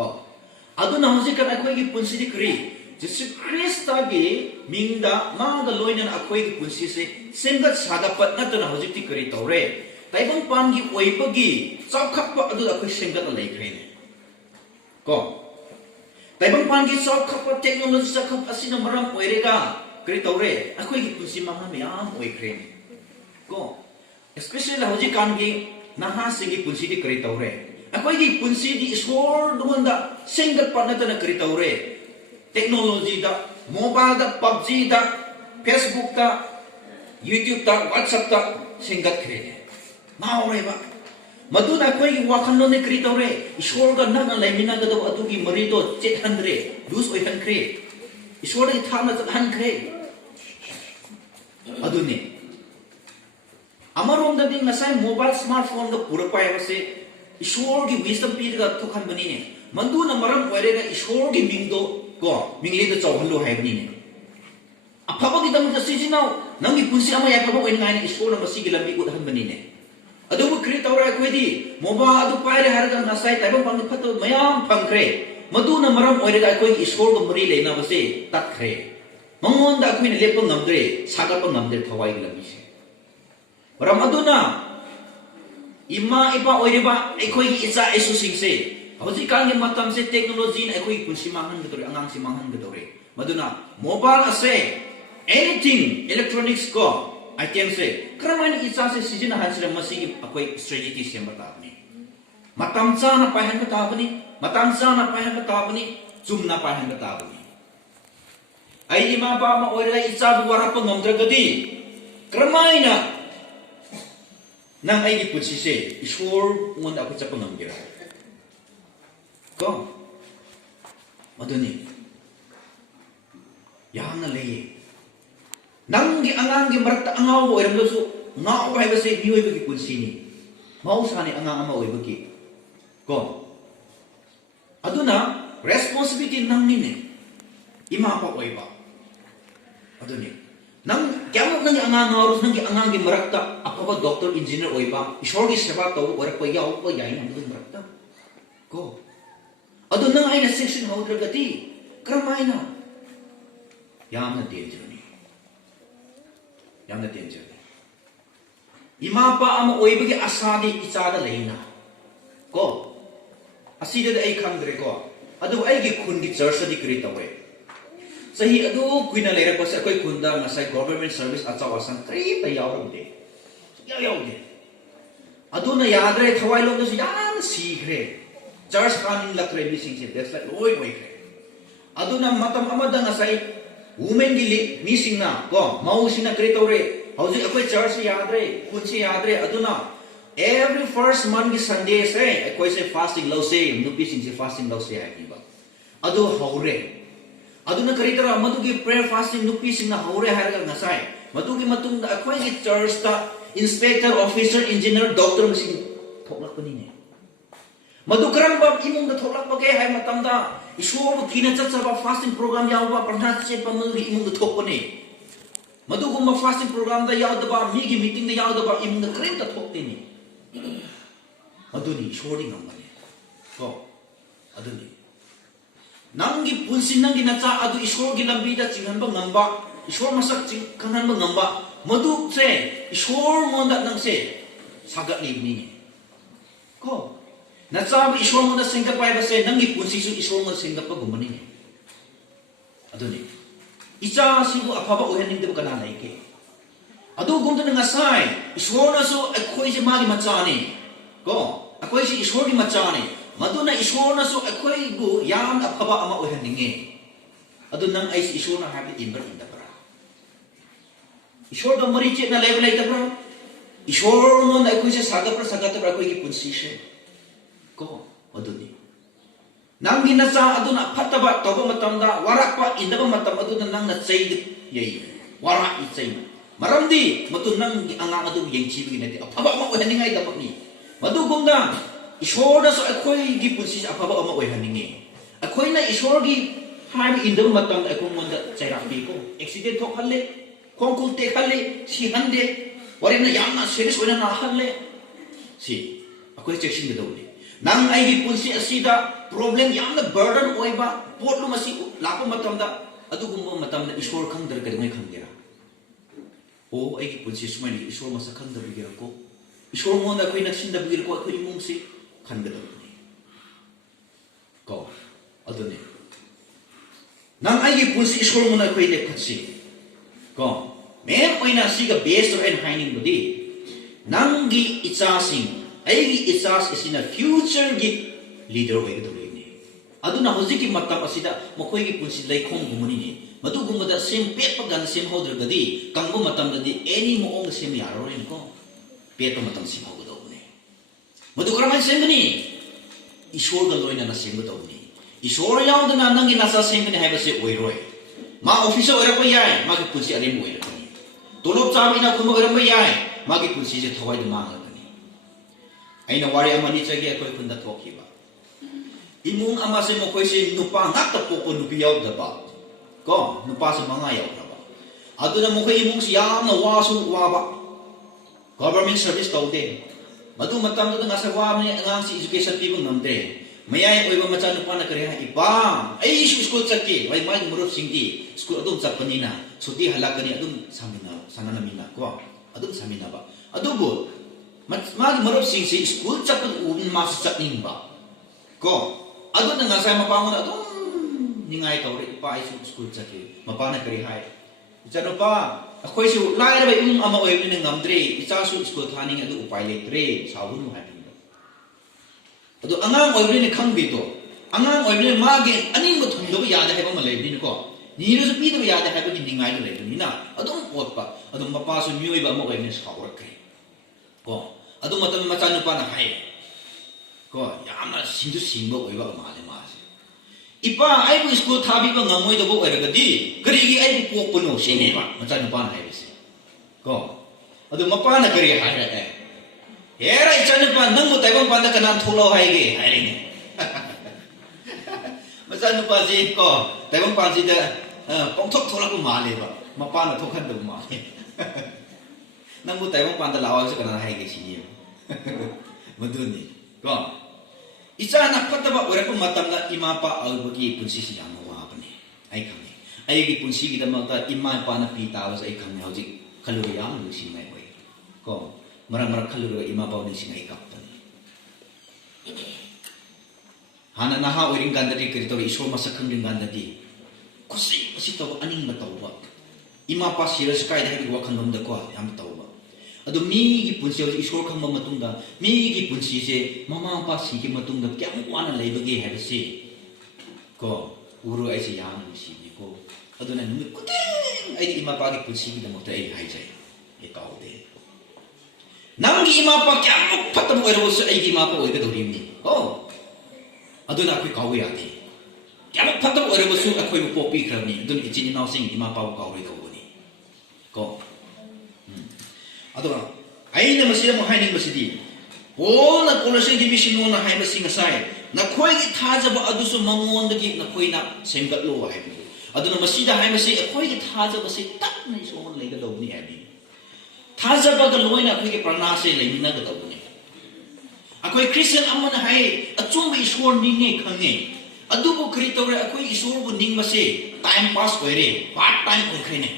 ko aduna hojik kan akhoi gi punsi di kri jisu krista gi mingda manga loinan akhoi gi punsi se sengat sagapat na tuna hojik ti kri tore taibang pan gi oipagi chawkhappa adu akhoi sengat la leikre ne ko taibang pan gi chawkhappa technology chakhap asina maram oirega kri tore akhoi gi punsi manga myam oikre ne ko especially hojik kan gi naha singi punsi di kri tore akhoi gi punsi di isor dumanda sengat pan na tuna kri tore technology da mobile da PUBG da Facebook da YouTube da WhatsApp da sengat kre ne maure ba maduna koi wakan no ne kri tore ishor ga na lai mina ga do atu gi mari do 700 lose oi han kre ishor ga thana ta han kre aduni amarom da ding nasai mobile smartphone da pura pai ba se ishor gi wisdom pi ga thu khan bani ne manduna maram oire ga ishor gi ming do ko mingli da chawhan lo hai bani ne afaba gi dam da sijinau nangi punsi ama ya ka ba oin ngai ne ishor na masi gi lambi udhan bani ne adubu kri tawra akhoi moba adu paire harga nasai taibang pang phato mayam phangkre maduna maram oirega akhoi isor go mari leina base takre mangon da akhoi ne lepa ngamdre sagapa ngamdre thawai glabi se maram aduna ima ipa oireba akhoi icha isu singse hoji kang matam se technology ne akhoi punsi mangan gadore angang si mangan gadore maduna mobile ase anything electronics ko item se kramani isa se sijina hansira masigi akoi strategy sem batabni matam chana pahan batabni matam chana pahan batabni chumna pahan batabni ai ima ba ma oira isa bu wara pa ngamdragadi kramaina nang ai gi putsi se ishor ngonda ko chapa ngamgira ko maduni yana leye nangi angang gi marakta angaw bo iram dosu ngaw hai base bioi bagi punsi ni mau sani angang ama oi bagi ko aduna responsibility nang ni ne ima pa oi ba aduni nang kyam nang angang ngaw nang angang gi marakta apa doctor engineer oi ba ishor gi seba to ora ko yaw ko yai nang gi marakta ko adun nang ai na section holder gati kramaina yamna danger yamna danger ima pa ama oibagi asadi ichada leina ko asida ai khangdre ko adu ai gi khun gi church di kri tawe sahi adu kuina lera ko sa koi khunda ngasai government service achaw asan kri ta yawram de yaw de adu na yadre thawai lom du yan si khre church kan lakre mi sing se that's like oi oi khre adu na matam amada ngasai women gi mi sing na ko mau sing na kri tawe hauji akoi church yadre kunchi yadre aduna every first month gi sunday se akoi se fasting lo se nupi sing se fasting lo se ai ba adu haure aduna kari tara madu gi prayer fasting nupi sing na haure har ga ngasai madu gi matung da akoi gi church ta inspector officer engineer doctor sing thoklak pani ne madu karang ba imong da thoklak ba ke hai matam da ishor bu kina cha cha ba fasting program yaw ba prana che pa mu gi imong da thok pani madugumba fasting program da yaudaba migi meeting da yaudaba imung da krim ta thokte ni aduni shori ngamane ko aduni nangi punsin nangi nacha adu ishor gi lambi da chinghan ba ngamba ishor masak ching khanhan ba ngamba madu se ishor monda nang se sagat ni ni ko nacha ba ishor monda singka pai ba se nangi punsi su ishor monda singka pa gumani ni aduni icha sibu afaba ohening de kana lai ke adu gumta nga sai ishor na so akhoi je magi machani ko akhoi si ishor gi machani maduna ishor na so akhoi gu yam afaba ama ohening e adu nang ai si ishor na habi imbar inda para ishor da mari che na level ai ta pra ishor mon akhoi se saga pra akhoi gi punsi se ko adu ni nangi nacha aduna phataba toba matamda warakpa indaba matam aduna nangna chai yei wara I chai maramdi matu nang anga adu yengchi bi nete afaba ma ohaningai damak ni madu gumda ishor da so akhoi gi punsi afaba ma ohaninge akhoi na ishor gi hai indaba matam akhoi monda chaira bi ko accident thok halle kongkul te halle si hande warina yamna serious oina na halle si akhoi checkshin de dawni nang aigi punsi asida problem yamna burden oiba potlu masi lako matamda adugumba matamda ishwar khangdar kadimai khangira o aigi punsi sumani ishwar masa khangda bigira ko ishwar monda koi naksin da bigira ko akoi imungsi khangadabni ko adune nang aigi punsi ishwar mona koi le khatsi ko men oina siga base or en hiding body nangi ichasing aigi ichas isina future gi leader oiga dawni aduna hojiki matam asida mokoi gi punsi laikhong gumani ni madu gumada sem pet pagan sem hodr gadi kangbo matam dadi any mo ong sem yaro ren ko pet matam sem hoga dawni madu karaman sem gani ishor ga loina na sem dawni ishor yaudana nangi nasa sem gani haibase oiroi ma officer oira pa yai ma gi punsi arem oira tolop chamina khuma oira pa yai ma gi punsi je thawai de mang aina wari amani chagi akoi khunda thokiba imung ama se mokoi se nupa ngakta popo nupi yaw daba ko nupa se manga yaw daba aduna mokoi imung se yamna wasu waba government service tawde madu matam da ngasa wamni angang si education pibu ngamde mayai oiba macha nupa na kare ha ipa ai school chakki wai mai murup singdi school adum chapani na suti halakani adum samina sanana mina ko adum samina ba adubu magi marup sing si school chapan un mas chapning ba ko adu na ngasai mapangon adu ningai tawre ipa ai school chaki mapana kari hai jano pa akhoi su lai ba ama oi ni ngamdre icha su school thani adu upai letre sawunu hai adu angang oi ni khangbi to angang oi ni magi aning mo thumdo yada hai ba ma le ni ko ni ru su pi do yada hai ba ki ningai do le ni na adu pot pa adu mapa su myoi ba mo oi ni sawrak kai ko adu matam macha nupa na hai ko yamna sindu singbo oiba male mase ipa ai bu school thabi ba ngamoi do bo oira gadi kari gi ai bu pok puno sine ba macha nupa na hai bise ko adu mapa na kari hai ra era icha nupa nang mo taibang panda kanan thulo hai ge hai ni macha nupa ji ko taibang panji da pongthok thola ko male ba mapa na thokhan do male nang mo taibang panda lawa se kanan hai ge si maduni ko icha na pataba orapa matamda imapa albagi punsi si yamna wabane ai khange ai gi punsi gi damata imma pa na pi tawas ai khange hojik khalu yam lu si mai oi ko marang khalu imma pa ni singai kaptan hana na ha oring gandati kritori isor masakhang ring gandati kusi asi to aning matawba imma pa siras kai da gi wakhan dom da ko yam tawba adu mi gi punsi isor khamba matungda mi gi punsi se mama pa si gi matungda kyam wana leibagi habisi ko uru ai se yam si ni ko adu na numi kuting ai ima pa gi punsi gi damota ai hai jai e kaude nang gi ima pa kyam patam oi ro su ai gi ima pa oi ga dori ni ko adu na koi kawi ati kyam patam oi ro su akoi mo popi khrani adu ni chin naw sing ima pa ko oi do ni ko adora aina masira mo hainin masidi ona kolase gi mission ona hai masing asai na khoi gi thajaba adusu mangon dagi na khoi na semgat lo hai bi aduna masida hai masi khoi gi thajaba se tak nei so mon lega lo ni abi thajaba ga loina khoi gi prana se leina ga do ni akhoi christian amana hai achum bi ishwar ni nge khange adubu khri tawre akhoi ishwar bu ning mase time pass oire part time oi khine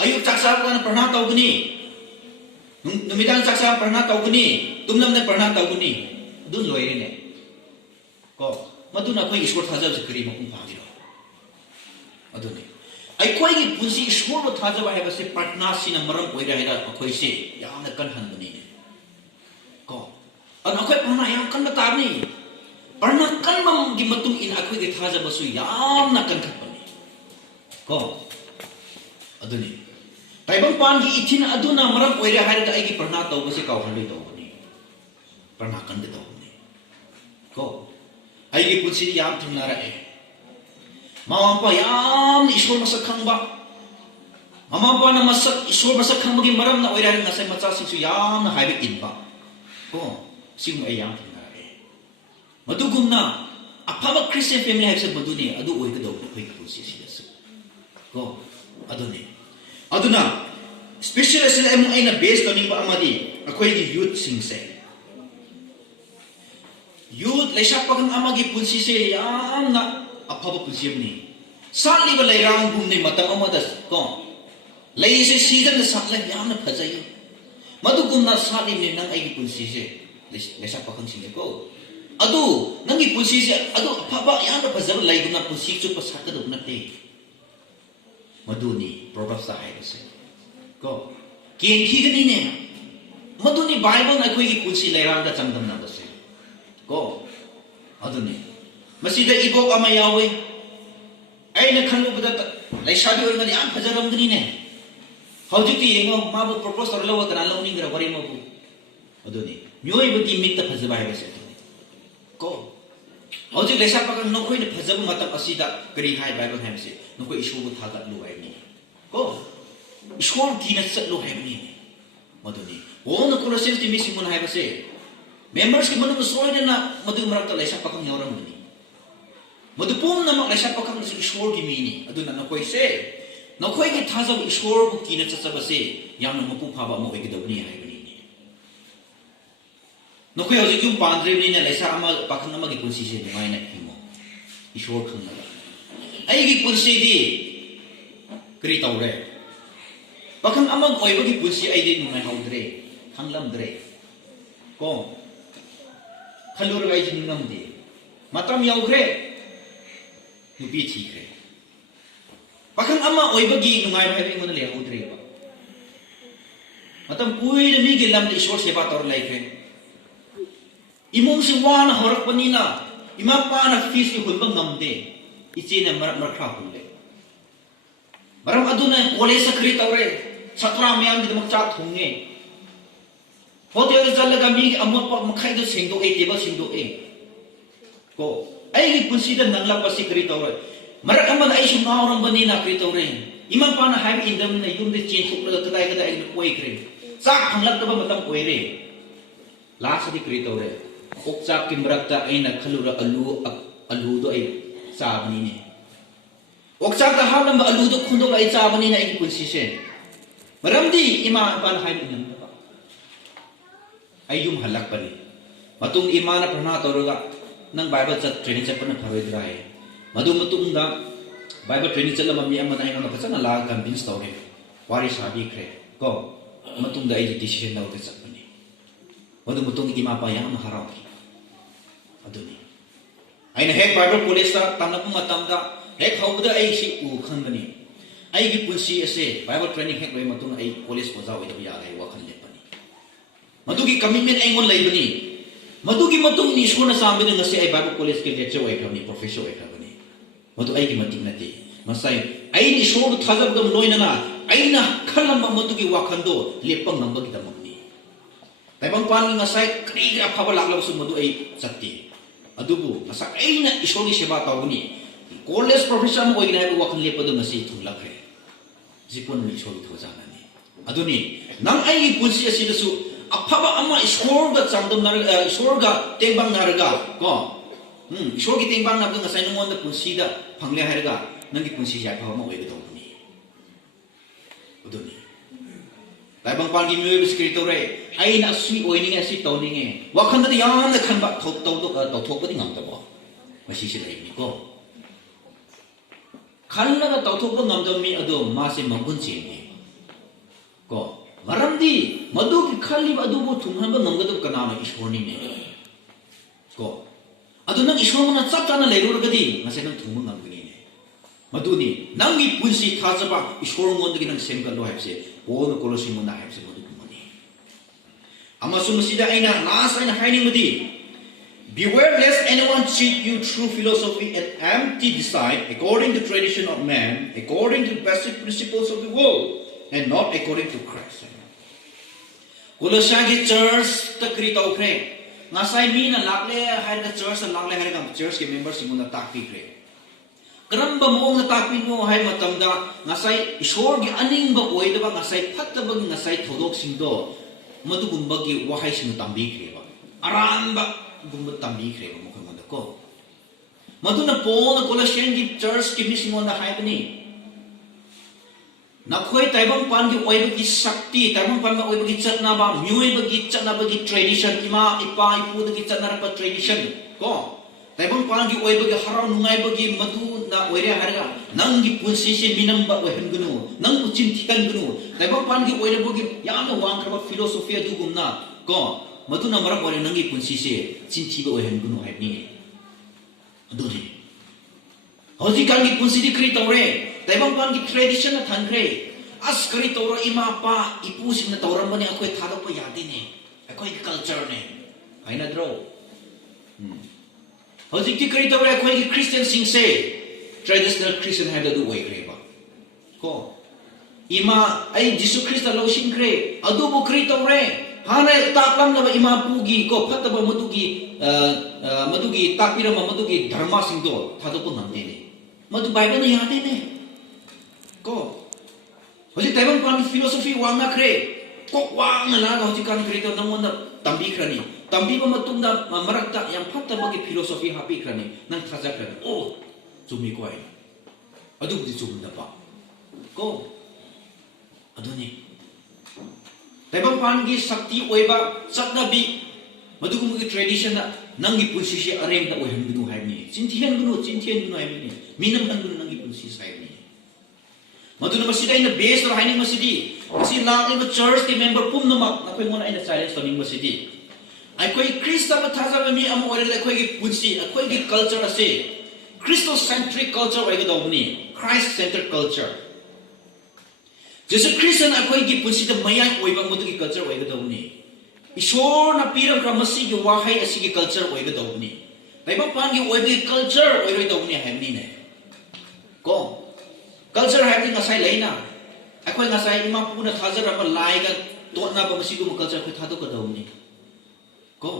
ayuk chaksa kan pernah tahu gini numidang chaksa pernah tahu gini tumnam ne pernah tahu gini dun loire ne ko maduna koi ishwar thajab se kari mapung phagiro aduni ai koi gi punsi ishwar ro thajab hai base patna sina maram oira hera koi se yamna kan han bani ne ko an akoi pernah yang kan batar ni pernah kan mam gi matung in akoi gi thajab su yamna kan khat bani ko aduni taibang pan gi itin aduna maram oira hari da igi pernah tahu basi kau handi tahu ni pernah kan de tahu ni ko ai gi punsi yam thumna ra e mama pa yam ishwar masak khang ba mama pa na masak ishwar masak khang gi maram na oira na sai macha si su yam na haibe in ba ko sing ai yam thumna ra e madugumna afaba christian family have said maduni adu oi ga do ko punsi si das ko aduni aduna special SLM aina based on ba amadi akoi gi youth sing se ꯌꯨꯠ ꯂꯩꯁꯥ ꯄꯥꯈꯪ ꯑꯃꯒꯤ ꯄꯨꯟꯁꯤꯁꯦ ꯌꯥꯝꯅ ꯑꯐꯕ ꯄꯨꯟꯁꯤ ꯑꯃꯅꯤ ꯁꯥꯠꯂꯤꯕ ꯂꯩꯔꯥꯡꯒꯨꯝꯅ ꯃꯇꯝ ꯑꯃꯗ ꯀꯣ ꯂꯩꯁꯦ ꯁꯤꯗꯅ ꯁꯥꯠꯂꯒ ꯌꯥꯝꯅ ꯐꯖꯩ ꯃꯗꯨꯒꯨꯝꯅ ꯁꯥꯠꯂꯤꯕꯅꯤ ꯅꯪ ꯑꯩꯒꯤ ꯄꯨꯟꯁꯤꯁꯦ ꯂꯩꯁꯥ ꯄꯥꯈꯪꯁꯤꯡꯅꯦꯀꯣ ꯑꯗꯨ ꯅꯪꯒꯤ ꯄꯨꯟꯁꯤꯁꯦ ꯑꯗꯨ ꯑꯐꯕ ꯌꯥꯝꯅ ꯐꯖꯕ ꯂꯩꯗꯨꯅ ꯄꯨꯟꯁꯤ ꯆꯨꯞꯄ ꯁꯥꯠꯀꯗꯧꯕ ꯅꯠꯇꯦ ꯃꯗꯨꯅꯤ ꯄ꯭ꯔꯣꯚꯔꯕꯁꯇ ꯍꯥꯏꯕꯁꯦ ꯀꯣ ꯀꯦꯟꯈꯤꯒꯅꯤꯅꯦ ꯃꯗꯨꯅꯤ ꯕꯥꯏꯕꯜꯅ ꯑꯩꯈꯣꯏꯒꯤ ꯄꯨꯟꯁꯤ ꯂꯩꯔꯥꯡꯗ ꯆꯥꯡꯗꯝꯅꯕꯁꯦ ꯀꯣ ꯑꯗꯨꯅꯤ ꯃꯁꯤꯗ ꯏꯕꯣꯛ ꯑꯃ ꯌꯥꯎꯋꯤ ꯑꯩꯅ ꯈꯜꯂꯨꯕꯗ ꯂꯩꯁꯥꯕꯤ ꯑꯣꯏꯔꯒꯗꯤ ꯌꯥꯝ ꯐꯖꯔꯝꯒꯅꯤꯅꯦ ꯍꯧꯖꯤꯛꯇꯤ ꯌꯦꯡꯉꯣ ꯃꯥꯕꯨ ꯄ꯭ꯔꯣꯄꯣꯁ ꯇꯧꯔ ꯂꯧꯕ ꯀꯅꯥ ꯂꯧꯅꯤꯡꯒ꯭ꯔꯥ ꯋꯥꯔꯤ ꯑꯃꯕꯨ ꯑꯗꯨꯅꯤ ꯃꯤꯑꯣꯏꯕꯒꯤ ꯃꯤꯠꯇ ꯐꯖꯕ ꯍꯥꯏꯕꯁꯦ ꯑꯗꯨꯅꯤ ꯀꯣ ꯍꯧꯖꯤꯛ ꯂꯩꯁꯥ ꯄꯥꯈꯪ ꯅꯈꯣꯏꯅ ꯐꯖꯕ ꯃꯇꯝ ꯑꯁꯤꯗ ꯀꯔꯤ ꯍꯥꯏ ꯕꯥꯏꯕꯜ ꯍꯥꯏꯕꯁꯦ ꯅꯈꯣꯏ ꯏꯁꯣꯔꯕꯨ ꯊꯥꯒꯠꯂꯨ ꯍꯥꯏꯕꯅꯤ ꯀꯣ ꯏꯁꯣꯔ ꯀꯤꯅ ꯆꯠꯂꯨ ꯍꯥꯏꯕꯅꯤ ꯃꯗꯨꯅꯤ ꯄꯣꯜꯅ ꯀꯣꯂꯣꯁꯤꯌꯟꯁꯀꯤ ꯃꯤꯁꯤꯡꯉꯣꯅ ꯍꯥꯏꯕꯁꯦ ꯃꯦꯝꯕꯔꯁꯀꯤ ꯃꯅꯨꯡꯗ ꯁꯣꯏꯗꯅ ꯃꯗꯨ ꯃꯔꯛꯇ ꯂꯩꯁꯥ ꯄꯥꯈꯪ ꯌꯥꯎꯔꯝꯒꯅꯤ ꯃꯗꯨ ꯄꯨꯝꯅꯃꯛ ꯂꯩꯁꯥ ꯄꯥꯈꯪꯁꯨ ꯏꯁꯣꯔꯒꯤ ꯃꯤꯅꯤ ꯑꯗꯨꯅ ꯅꯈꯣꯏꯁꯦ ꯅꯈꯣꯏꯒꯤ ꯊꯥꯖꯕ ꯏꯁꯣꯔꯕꯨ ꯀꯤꯅ ꯆꯠꯆꯕꯁꯦ ꯌꯥꯝꯅ ꯃꯄꯨꯡ ꯐꯥꯕ ꯑꯃ ꯑꯣꯏꯒꯗꯧꯕꯅꯤ ꯍꯥꯏꯕꯅꯤ ꯅꯈꯣꯏ ꯍꯧꯖꯤꯛ ꯌꯨꯝ ꯄꯥꯟꯗ꯭ꯔꯤꯕꯅꯤꯅ ꯂꯩꯁꯥ ꯑꯃ ꯄꯥꯈꯪ ꯑꯃꯒꯤ ꯄꯨꯟꯁꯤꯁꯦ ꯅꯨꯡꯉꯥꯏꯅ ꯍꯤꯡꯉꯣ ꯏꯁꯣꯔ ꯈꯪꯅꯕ ꯑꯩꯒꯤ ꯄꯨꯟꯁꯤꯗꯤ ꯀꯔꯤ ꯇꯧꯔꯦ ꯄꯥꯈꯪ ꯑꯃ ꯑꯣꯏꯕꯒꯤ ꯄꯨꯟꯁꯤ ꯑꯩꯗꯤ ꯅꯨꯡꯉꯥꯏꯍꯧꯗ꯭ꯔꯦ ꯈꯪꯂꯝꯗ꯭ꯔꯦ ꯀꯣ ꯈꯜꯂꯨꯔꯒ ꯑꯩꯁꯤ ꯅꯤꯡꯉꯝꯗꯦ ꯃꯇꯝ ꯌꯧꯈ꯭ꯔꯦ ꯅꯨꯄꯤ ꯊꯤꯈ꯭ꯔꯦ ꯄꯥꯈꯪ ꯑꯃ ꯑꯣꯏꯕꯒꯤ ꯅꯨꯡꯉꯥꯏꯕ ꯍꯥꯏꯕ ꯑꯩꯉꯣꯟꯗ ꯂꯩꯍꯧꯗ꯭ꯔꯦꯕ ꯃꯇꯝ ꯀꯨꯏꯅ ꯃꯤꯒꯤ ꯂꯝꯗ ꯏꯁꯣꯔ ꯁꯦꯕꯥ ꯇꯧꯔ ꯂꯩꯈ꯭ꯔꯦ ꯏꯃꯨꯡꯁꯤ ꯋꯥꯅ ꯍꯧꯔꯛꯄꯅꯤꯅ ꯏꯃꯥ ꯄꯥꯅ ꯐꯤꯁꯤ ꯍꯨꯟꯕ ꯉꯝꯗꯦ ꯏꯆꯦꯅ ꯃꯔꯛ ꯈꯔ ꯍꯨꯜꯂꯦ ꯃꯔꯝ ꯑꯗꯨꯅ ꯀꯣꯂꯦꯖꯇ ꯀꯔꯤ ꯇꯧꯔꯦ ꯁꯥꯇ꯭ꯔꯥ ꯃꯌꯥꯝꯒꯤꯗꯃꯛ ꯆꯥꯛ ꯊꯣꯡꯉꯦ ꯍꯣꯇꯦꯜꯗ ꯆꯠꯂꯒ ꯃꯤꯒꯤ ꯑꯃꯣꯠꯄ ꯃꯈꯩꯗꯣ ꯁꯦꯡꯗꯣꯛꯑꯦ ꯇꯦꯕꯜ ꯁꯦꯡꯗꯣꯛꯑꯦ ꯀꯣ ꯑꯩꯒꯤ ꯄꯨꯟꯁꯤꯗ ꯅꯪꯂꯛꯄꯁꯤ ꯀꯔꯤ ꯇꯧꯔꯦ ꯃꯔꯛ ꯑꯃꯗ ꯑꯩꯁꯨ ꯉꯥꯎꯔꯝꯕꯅꯤꯅ ꯀꯔꯤ ꯇꯧꯔꯦ ꯏꯃꯥ ꯄꯥꯅ ꯍꯥꯏꯕ ꯏꯟꯗꯕꯅꯤꯅ ꯌꯨꯝꯗ ꯆꯦꯟꯊꯣꯛꯂꯒ ꯀꯗꯥꯏ ꯑꯩꯅ ꯀꯣꯏꯈ꯭ꯔꯦ ꯆꯥꯛ ꯐꯪꯂꯛꯇꯕ ꯃꯇꯝ ꯑꯣꯏꯔꯦ ꯂꯥꯁꯇꯗꯤ ꯀꯔꯤ ꯇꯧꯔꯦ ꯑꯣꯛꯆꯥꯛꯀꯤ ꯃꯔꯛꯇ ꯑꯩꯅ ꯈꯜꯂꯨꯔ ꯑꯂꯨꯗꯣ ꯑꯩ ꯆꯥꯕꯅꯤꯅꯦ ꯑꯣꯛꯆꯥꯛꯇ ꯍꯥꯞꯂꯝꯕ ꯑꯂꯨꯗꯣ ꯈꯨꯟꯗꯣꯛꯑ ꯑꯩ ꯆꯥꯕꯅꯤꯅ ꯑꯩꯒꯤ ꯄꯨꯟꯁꯤꯁꯦ ꯃꯔꯝꯗꯤ ꯏꯃꯥ ꯏꯄꯥꯅ ꯍꯥꯏꯕ ꯏꯟꯅꯗꯕ ꯑꯩ ꯌꯨꯝ ꯍꯜꯂꯛꯄꯅꯤ ꯃꯇꯨꯡ ꯏꯃꯥꯅ ꯄ꯭ꯔꯊꯅꯥ ꯇꯧꯔꯒ ꯅꯪ ꯕꯥꯏꯕꯜ ꯇ꯭ꯔꯦꯅꯤꯡ ꯆꯠꯄꯅ ꯐꯔꯣꯏꯗ꯭ꯔꯥ ꯍꯥꯏ ꯃꯗꯨ ꯃꯇꯨꯡꯗ ꯕꯥꯏꯕꯜ ꯇ꯭ꯔꯦꯅꯤꯡ ꯆꯠꯂꯕ ꯃꯤ ꯑꯃꯅ ꯑꯩꯉꯣꯟꯗ ꯐꯖꯅ ꯂꯥꯛꯑꯒ ꯀꯟꯚꯤꯟꯁ ꯇꯧꯔꯦ ꯋꯥꯔꯤ ꯁꯥꯕꯤꯈ꯭ꯔꯦ ꯀꯣ ꯃꯇꯨꯡꯗ ꯑꯩꯒꯤ ꯗꯤꯁꯤꯖꯟ ꯂꯧꯔꯒ ꯆꯠꯄꯅꯤ ꯃꯗꯨ ꯃꯇꯨꯡꯗ ꯏꯃꯥ ꯏꯄꯥ ꯌꯥꯝꯅ ꯍꯔꯥꯎꯈꯤ ꯑꯗꯨꯅꯤ ꯑꯩꯅ ꯍꯦꯛ ꯕꯥꯏꯕꯜ ꯀꯣꯂꯦꯖꯇ ꯇꯝꯂꯛꯄ ꯃꯇꯝꯗ ꯍꯦꯛ ꯍꯧꯕꯗ ꯑꯩꯁꯤ ꯈꯪꯒꯅꯤ ꯑꯩꯒꯤ ꯄꯨꯟꯁꯤ ꯑꯁꯦ ꯕꯥꯏꯕꯜ ꯇ꯭ꯔꯦꯅꯤꯡ ꯍꯦꯛ ꯂꯣꯏꯕ ꯃꯇꯨꯡꯗ ꯑꯩ ꯀꯣꯂꯦꯖ ꯑꯣꯖꯥ ꯑꯣꯏꯗꯕ ꯌꯥꯗꯦ ꯋꯥꯈꯜ ꯂꯦꯞꯄꯅꯤ ꯃꯗꯨꯒꯤ ꯀꯃꯤꯠꯃꯦꯟ ꯑꯩꯉꯣꯟꯗ ꯂꯩꯕꯅꯤ ꯃꯗꯨꯒꯤ ꯃꯇꯨꯡ ꯏꯁꯣꯔꯅ ꯆꯥꯟꯕꯤꯗꯨꯅ ꯉꯁꯤ ꯑꯩ ꯕꯥꯏꯕꯜ ꯀꯣꯂꯦꯖꯀꯤ ꯂꯦꯛꯆꯔ ꯑꯣꯏꯈ꯭ꯔꯕꯅꯤ ꯄ꯭ꯔꯣꯐꯦꯁꯔ ꯑꯣꯏꯈ꯭ꯔꯕꯅꯤ ꯃꯗꯨ ꯑꯩꯒꯤ ꯃꯇꯤꯛ ꯅꯠꯇꯦ ꯉꯁꯥꯏ ꯑꯩꯅ ꯏꯁꯣꯔꯕꯨ ꯊꯥꯖꯕꯒ ꯂꯣꯏꯅꯅ ꯑꯩꯅ ꯈꯜꯂꯝꯕ ꯃꯗꯨꯒꯤ ꯋꯥꯈꯜꯗꯣ ꯂꯦꯞꯄ ꯉꯝꯕꯒꯤꯗꯃꯛꯅꯤ ꯇꯥꯏꯕꯪꯄꯥꯟꯒꯤ ꯉꯁꯥꯏ ꯀꯔꯤ ꯑꯐꯕ ꯂꯥꯛꯂꯕꯁꯨ ꯃꯗꯨ ꯑꯩ ꯆꯠꯇꯦ ꯑꯗꯨꯕꯨ ꯉꯁꯥꯏ ꯑꯩꯅ ꯏꯁꯣꯔꯒꯤ ꯁꯦꯕꯥ ꯇꯧꯒꯅꯤ ꯀꯣꯂꯦꯖ ꯄ꯭ꯔꯣꯐꯦꯁꯔ ꯑꯃ ꯑꯣꯏꯒꯅꯤ ꯍꯥꯏꯕ ꯋꯥꯈꯜ ꯂꯦꯞꯄꯗꯣ ꯉꯁꯤ ꯊꯨꯡꯂꯛꯈ꯭ꯔꯦ ꯍꯧꯖꯤꯛꯄꯨꯅ ꯏꯁꯣꯔꯒꯤ ꯊꯧꯖꯥꯜꯅꯤ ꯑꯗꯨꯅꯤ ꯅꯪ ꯑꯩꯒꯤ ꯄꯨꯟꯁꯤ ꯑꯁꯤꯗꯁꯨ ꯑꯐꯕ ꯑꯃ ꯏꯁꯣꯔꯒ ꯆꯥꯡꯗꯝꯅꯔꯒ ꯏꯁꯣꯔꯒ ꯇꯦꯡꯕꯥꯡꯅꯔꯒ ꯀꯣ ꯏꯁꯣꯔꯒꯤ ꯇꯦꯡꯕꯥꯡꯅꯕꯗ ꯉꯁꯥꯏ ꯅꯉꯣꯟꯗ ꯄꯨꯟꯁꯤꯗ ꯐꯪꯂꯦ ꯍꯥꯏꯔꯒ ꯅꯪꯒꯤ ꯄꯨꯟꯁꯤꯁꯦ ꯑꯐꯕ ꯑꯃ ꯑꯣꯏꯒꯗꯧꯕꯅꯤ ꯑꯗꯨꯅꯤ ꯇꯥꯏꯕꯪꯄꯥꯟꯒꯤ ꯃꯤꯑꯣꯏꯕꯁꯤ ꯀꯔꯤ ꯇꯧꯔꯦ ꯑꯩꯅ ꯑꯁꯤ ꯑꯣꯏꯅꯤꯡꯉꯦ ꯑꯁꯤ ꯇꯧꯅꯤꯡꯉꯦ ꯋꯥꯈꯜꯗꯗꯤ ꯌꯥꯝꯅ ꯈꯟꯕ ꯇꯧꯊꯣꯛꯄꯗꯤ ꯉꯝꯗꯕ ꯃꯁꯤꯁꯦ ꯂꯩꯕꯅꯤꯀꯣ ꯈꯜꯂꯒ ꯇꯧꯊꯣꯛꯄ ꯉꯝꯗꯕ ꯃꯤ ꯑꯗꯣ ꯃꯥꯁꯦ ꯃꯒꯨꯟ ꯆꯦꯟꯗꯦ ꯀꯣ ꯃꯔꯝꯗꯤ ꯃꯗꯨꯒꯤ ꯈꯜꯂꯤꯕ ꯑꯗꯨꯕꯨ ꯊꯨꯡꯍꯟꯕ ꯉꯝꯒꯗꯕ ꯀꯅꯥꯅꯣ ꯏꯁꯣꯔꯅꯤꯅꯦ ꯀꯣ ꯑꯗꯨ ꯅꯪ ꯏꯁꯣꯔꯅ ꯆꯞ ꯆꯥꯅ ꯂꯩꯔꯨꯔꯒꯗꯤ ꯉꯁꯥꯏ ꯅꯪ ꯊꯨꯡꯕ ꯉꯝꯒꯅꯤꯅꯦ ꯃꯗꯨꯅꯤ ꯅꯪꯒꯤ ꯄꯨꯟꯁꯤ ꯊꯥꯖꯕ ꯏꯁꯣꯔꯉꯣꯟꯗꯒꯤ ꯅꯪ ꯁꯦꯝꯒꯠꯂꯣ ꯍꯥꯏꯕꯁꯦ ꯄꯣꯜꯅ ꯀꯣꯂꯣꯁꯤꯉꯣꯟꯗ ꯍꯥꯏꯕꯁꯦ ꯃꯗꯨꯒꯨꯝꯕꯅꯤ ꯑꯃꯁꯨꯡ ꯃꯁꯤꯗ ꯑꯩꯅ ꯂꯥꯁ ꯑꯩꯅ ꯍꯥꯏꯅꯤꯡꯕꯗꯤ beware lest anyone cheat you through philosophy and empty design according to tradition of man according to basic principles of the world and not according to Christ. Kolosyaagi church ta kri tawkhre ngasai mi na lakle hairga church na lakle hairga church ke members singuna takpi kre karamba moong na takpi mo hai matamda ngasai ishor gi aningba oidaba ngasai phattaba gi ngasai thodok singdo madugumba gi wahai sing tambi kreba aranba gumba tambi kreba mukhamanda ko maduna pona Kolosyan gi church ke mi singona haibani नखोई ताइबंग पान की ओइबगी शक्ति ताइबंग पान में ओइबगी चटनाबा म्युइबगी चटनाबगी tradition इमा इपा इपुदगी चटनारप tradition को ताइबंग पान की ओइबगी हराव नुंगाइबगी मधु ना ओइरे हरगा नंगी पुंसी से मिनंबा ओहनगनु नंग चिंथिकनगनु ताइबंग पान की ओइरेबगी यामना वांखरबा फिलोसोफी अदुगुमना को मधु नंबर ओइरे नंगी पुंसी से चिंथिबा ओहनगनु हाइबनी अदुनि हौजिकान की पुंसी दी क्री तौरे ताइबंग पान की ट्रेडिशन ना थनख्रे अस करी तौरो इमा पा इपु सिंह तौरमने अखोय थादोप यादिने अखोय कल्चर ने हाइनद्रो हौजिक की करी तौरे अखोय की क्रिश्चियन सिंह से ट्रेडिशनल क्रिश्चियन है दु ओइख्रेबा को इमा आई जिसु ख्रिस्त लौसिंख्रे अदुबु करी तौरे हाने ताकलम इमा पुगी को फतब मधुगी ताकपिरम मधुगी धर्म सिंह दो थादोप नंदेने मधु बाइबल ने यादे ने को हौजिक ताइबंग पान फिलोसोफी वांगना ख्रे को वांगना लागा हौजिक कान ख्रे तो नंगोन तंबी ख्रनी तंबीबा मतुंगदा मरक्ता याम फत्तबगी फिलोसोफी हापी ख्रनी नंग थाजा ख्रनी ओ चुमी कोय अदुबुदि चुमदपा को अदुनि ताइबंग पान की शक्ति ओइबा चटनाबी मधुगुमगी ट्रेडिशन नंगी पुंसी से अरेंगदा ओहनगनु हाइबनी चिंथियनगनु हाइबनी मिनम हनगनु नंगी पुंसी साइबनी मधुन मसीदा इन बेस और हाइनिंग मसीदी मसी लांग चर्च के मेंबर पुमनमक नखोय मोन आइना चैलेंज तनिंग मसीदी अखोय क्रिस्त अब थाजा मी अम ओरे अखोय की पुंसी अखोय की कल्चर असे क्रिस्टो सेंट्रिक कल्चर ओइगदौबनी क्राइस्ट सेंटर्ड कल्चर जेसु क्रिस्टन अखोय की पुंसी द मयाय ओइबा मधुगी कल्चर ओइगदौबनी ईश्वर ना पीरम मसी की वाहै असि की कल्चर ओइगदौबनी ताइबंग पान की ओइबी कल्चर ओइरोइदौबनी हाइबनी ने को कल्चर है नसाई लेना अखोय नसाई इमा पुना थाजर अम लाइगा तोना बमसिगु कल्चर खै थादो कदौनी को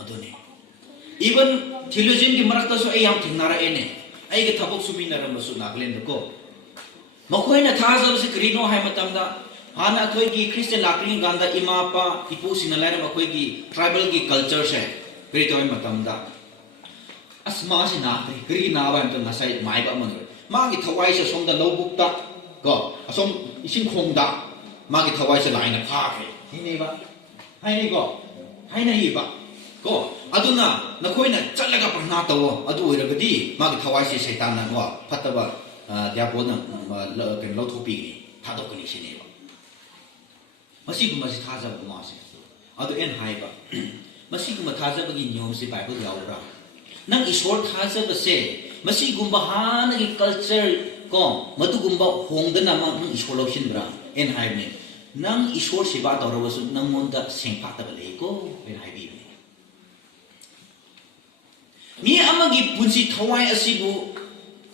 अदुने इवन थियोलॉजियन की मरक्ता सो ए याम थिंगनारा एने आई के थबक सुमिनरम सु नागलेंद को मखोयना थाजब से क्रीनो है मतमदा हाना अखोय की क्रिश्चियन लाकलिंग गांदा इमा पा इपु सिना लाइरम अखोय की ट्राइबल की कल्चर से क्री तोय मतमदा अस्मा से नाते क्री नाबा तो नसाई माइबा मन मागी थवाई से सोमदा लौबुक्ता को असोम इसिंग खोंगदा मागी थवाई से लाइना फाखे हिनेबा हाइने को हाइना हिबा को अदुना नखोइना चलगा प्रना तवो अदु ओइरगदी मागी थवाई से शैतान ना वा फतबा द्यापोना केन लौथोपी थादोकनी सिनेबा मसीगुमा से थाजब मासे अदु एन हाइबा मसीगुमा थाजबगी नियम से बाइबल यावरा नंग ईश्वर थाजब से मसीगुम्बा हानगी कल्चर को मधुगुम्बा होंदना नंग ईश्वर लौसिनब्रा एन हाइबने नंग ईश्वर सेवा तौरबसु नंगोंदा सेंफातब लेको एन हाइबीबने मी अमगी पुंसी थवाई असिबु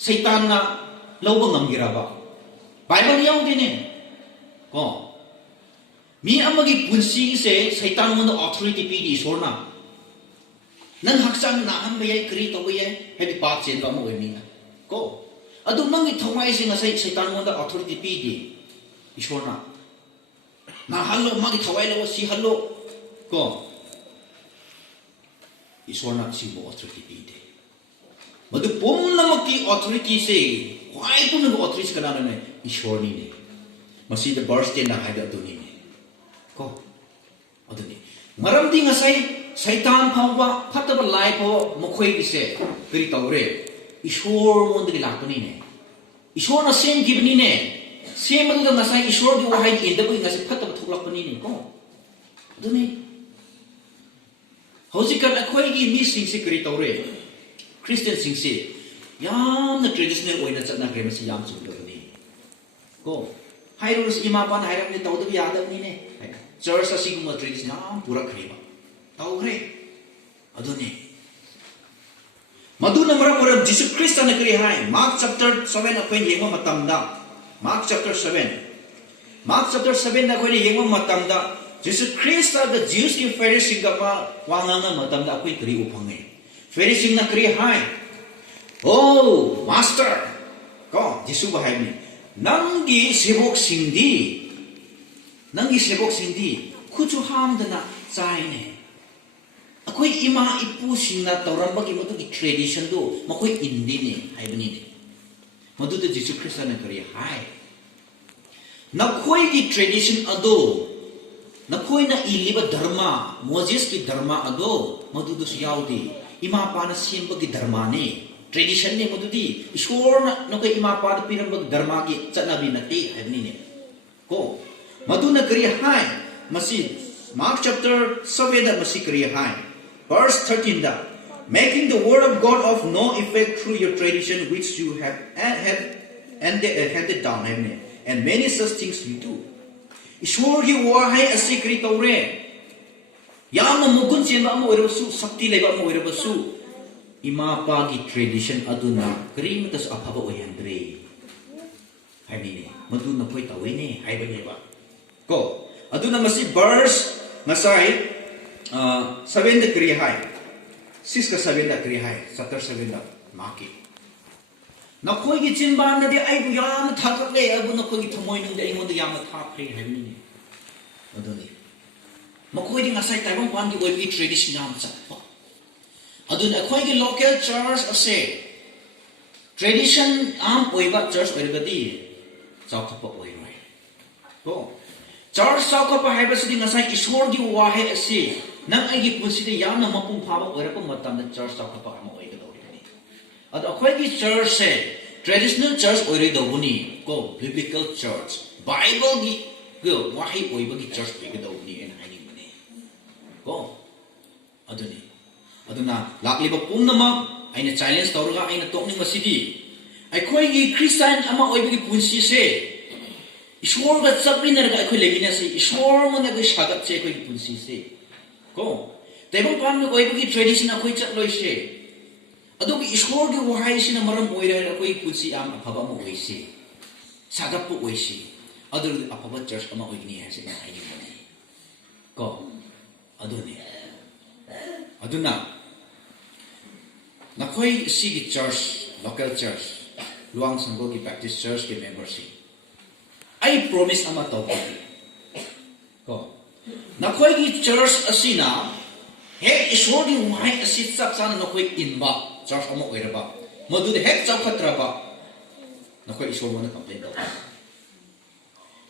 सैतानना लौबा ngамगिराबा बाइबल यावदेने को मी अमगी पुंसी से सैतान मोंदा ऑथोरिटी पीदी ईश्वरना नंग हक्चांग नाहम बे क्री तब ये हेदि पाप चेन बम ओइमिना को अदु नंगी थवाई से ngasai सैतान मोंदा ऑथोरिटी पीदी ईश्वरना ना हल्लो मागी थवाई लो सी हल्लो को ईश्वरना सिबो ऑथोरिटी पीदे मदु पुमनमकी ऑथोरिटी से क्वाइ पुमन ऑथोरिटी कनाना ने ईश्वरनी ने मसी द बर्थ ना हाइद अदुनी ने को अदुनी मरमदी ngasai सैतान फाउबा फतब लाइ फो मखोय से करी तौरे ईश्वर मोंदगी लापनी ने ईश्वर न सेम गिबनी ने सेम मदुदा ngasai ईश्वर की वहाई इंदबगी ngasai फतब थुलपनी ने को अदुनी हौजिकन अखोय की मी सिंग से करी तौरे क्रिश्चियन सिंग से याम ट्रेडिशनल ओइना चतना ग्रेम से याम चुबनी को हाइरुस इमापान हाइरम ने तौदबी यादबनी ने चर्च असिगुम ट्रेडिशन याम पूरा खरेबा तौरे अदुने मधु नंबर पर जीसु क्रिस्ट ने करी हाय मार्क चैप्टर 7 अखोय येंगो मतमदा मार्क चैप्टर 7 अखोय येंगो मतमदा जीसु क्रिस्ट द ज्यूस की फेरिसी गपा वांगांगा मतमदा अखोय करी उफंगे फेरिसी न करी हाय ओ मास्टर को जीसु बहायनी नंगी सेवक सिंदी खुचु हामदना चाइने अखोई इमा इपु सिंना तौरंबगी मदुगी ट्रेडिशन दो मखोई इंदिने हाइबनी ने मदुद जीसु ख्रिस्ट ने करी हाय Nakhoi tradition ado, nakhoi na iliba dharma, Moses ki dharma ado, madudus yaudi, ima pa na siyemba ki dharma ne, tradition ne madudi, ishwar na nakoy ima pa na pinambag dharma ki chanabi na te, habni ne. Ko, madu na kariya hai, masi, Mark chapter 7 da masi kariya hai, verse 13 da, making the word of God of no effect through your tradition which you have handed down, and many such things you do. Ishwar ki wahai asi kari taure, yamna mugun chenba amo oirabasu, sakti leba amo oirabasu, ima pa ki tradition aduna kari matas apaba oihandre. Haibine, madu na poi tawe ne, haibane ba. Ko, aduna masi verse nasai 7 da kari hai. 6 ka 7 da kari hai, chapter 7 da maki. Nakhoi ki chinban na di ay bu yam thakak le abu nakhoi ki thamoy nung di ay ngon yam thak pre haibine ne. Aduni. Makhoi di ngasay taibang pan ki oy ki tradition yam chat pa. Adun akhoi ki local church ase tradition am oiba church oirabadi chawkhapa oiroi. Ko church chawkhapa haibasidi ngasai ishwar gi wahe ase nang ai gi pusidi yamna mapung phaba oirapa matamda church chawkhapa ama oigadori. Ado akhoi gi church se traditional church oiridobuni ko biblical church Bible gi go wahi oiba gi church oigadobuni en haini mane. Ko aduni aduna lakliba pumnamak aina challenge tawraga aina tokning masidi aikhoi gi Christian ama oibagi punsi se ishwar ga chapliner ga aikhoi lemina se ishwar mona ga sagat che aikhoi punsi se ko tebong pan ga oibagi tradition aikhoi chatloi se adogi ishwar gi wahai sina maram oira aikhoi punsi am aphaba mo oise sagat pu oise adur aphaba church ama oigni ha se na haini mane ko aduni aduna nakhoi sigi church local church luang sanggo ki Baptist church ki membership ai promise ama tawbi ko nakhoi ki church asina he ishwari wahai asi chak sana nakhoi inba church ama oiraba madu de hek chawkhatra ba nakhoi ishwar mona complain taw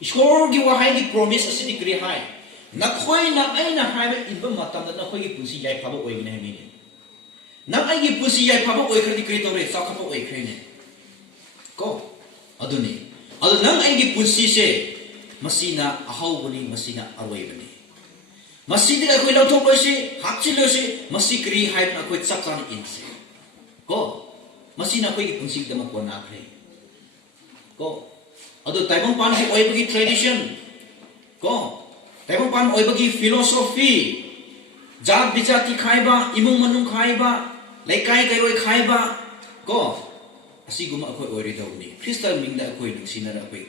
ishwar gi wahai gi promise asi di kri hai nakhoi na aina haiba inba matam da nakhoi gi punsi yai phaba oigina he mini nang ai gi pusi yai phaba oi khari kri tore chawkhapa oi khreine ko aduni adu nang ai gi pusi se masina ahaubuni masina arwaibani masidi ai khoi lauthok loi se hakchi loi se masi kri hai na khoi chakchan in se ko masina khoi gi pusi dama ko na khre ko adu taibang pan gi oi bagi tradition ko taibang pan oi bagi philosophy jat bijati khaiba imung manung khaiba Laikai kairoi khaiba ko asiguma akhoi oiri dawni Christian mingda akhoi nungsinara akhoi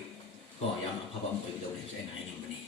ko yam aphaba mo oiri dawni sa haini mani